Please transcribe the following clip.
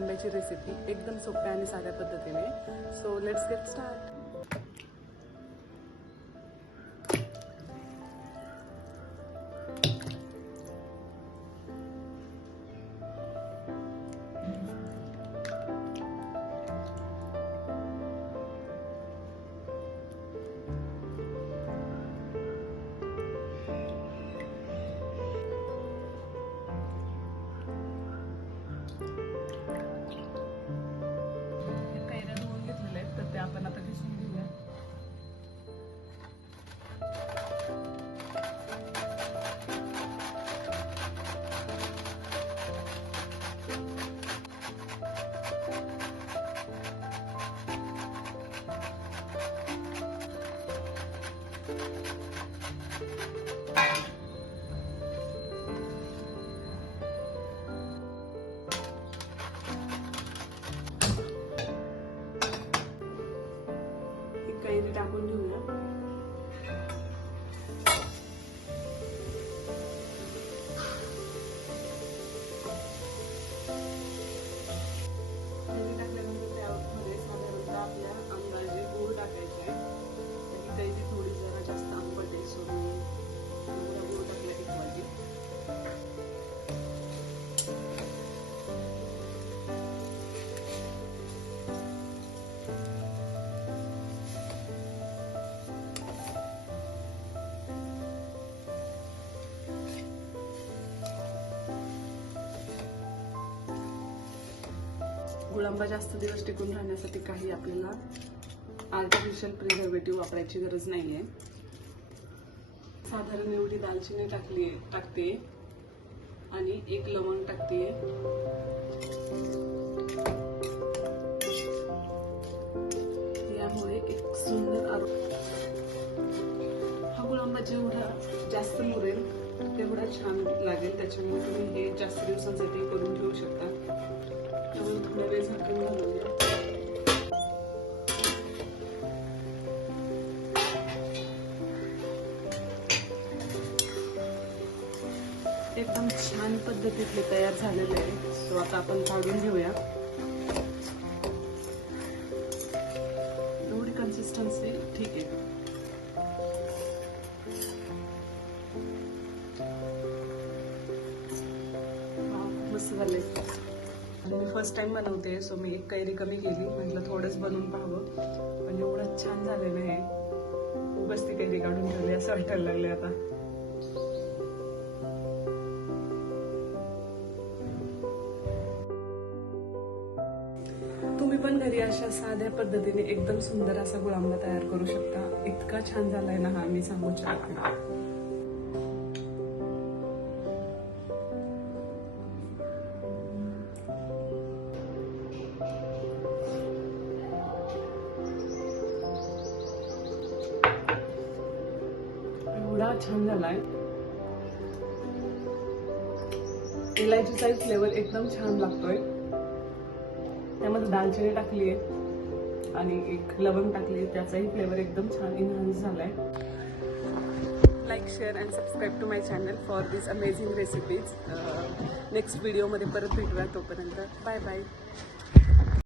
आंब्याची रेसिपी एकदम सोप्या आणि साध्या पद्धतीने. So let's get start. आपण आता किसून घेऊया. कैरी टाकून घेऊया. कैरी टाकल्यानंतर त्यामध्ये साधारणतः आपल्या अंदाजे गूळ टाकायचे आहे. कैरी थोडी जरा जास्त आंबट आहे, सो गूळ टाकला एक वाटी. गुळांबा जास्त दिवस टिकून राहण्यासाठी काही आपल्याला आर्टिफिशियल प्रिझर्वेटिव्ह वापरायची गरज नाहीये. साधारण एवढी दालचिनी टाकते आणि एक लवंग टाकते. यामुळे एक सुंदर हा गुळांबा जेवढा जास्त मुरेल तेवढा छान लागेल. त्याच्यामुळे तुम्ही हे जास्त दिवसांसाठी करून ठेवू शकता. थोडा वेळ झाकून घालूया. एकदम छान पद्धतीने तयार झालेले आहे. सो आता आपण काढून घेऊया. एवढी कन्सिस्टन्सी ठीक आहे. मस्त झाले. मी फर्स्ट टाइम बनवते, सो मी एक कैरी कमी केली. म्हटलं थोडंच बनवून पाहावं, पण एवढं छान झालेलं आहे. उगाच ती कैरी काढून ठेवली असं वाटायला लागले आता. तुम्ही पण घरी अशा साध्या पद्धतीने एकदम सुंदर असा गुळांबा तयार करू शकता. इतका छान झालाय ना हा, मी सांगू शकते. एवढा छान झालाय. इलायचीचा फ्लेवर एकदम छान लागतोय. त्यामध्ये दालचिनी टाकली आहे आणि एक लवंग टाकली आहे. त्याचाही फ्लेवर एकदम छान इन्हान्स झालाय. Like, share and subscribe to my channel for this amazing recipes. Next व्हिडिओमध्ये परत भेटूया. तोपर्यंत बाय बाय.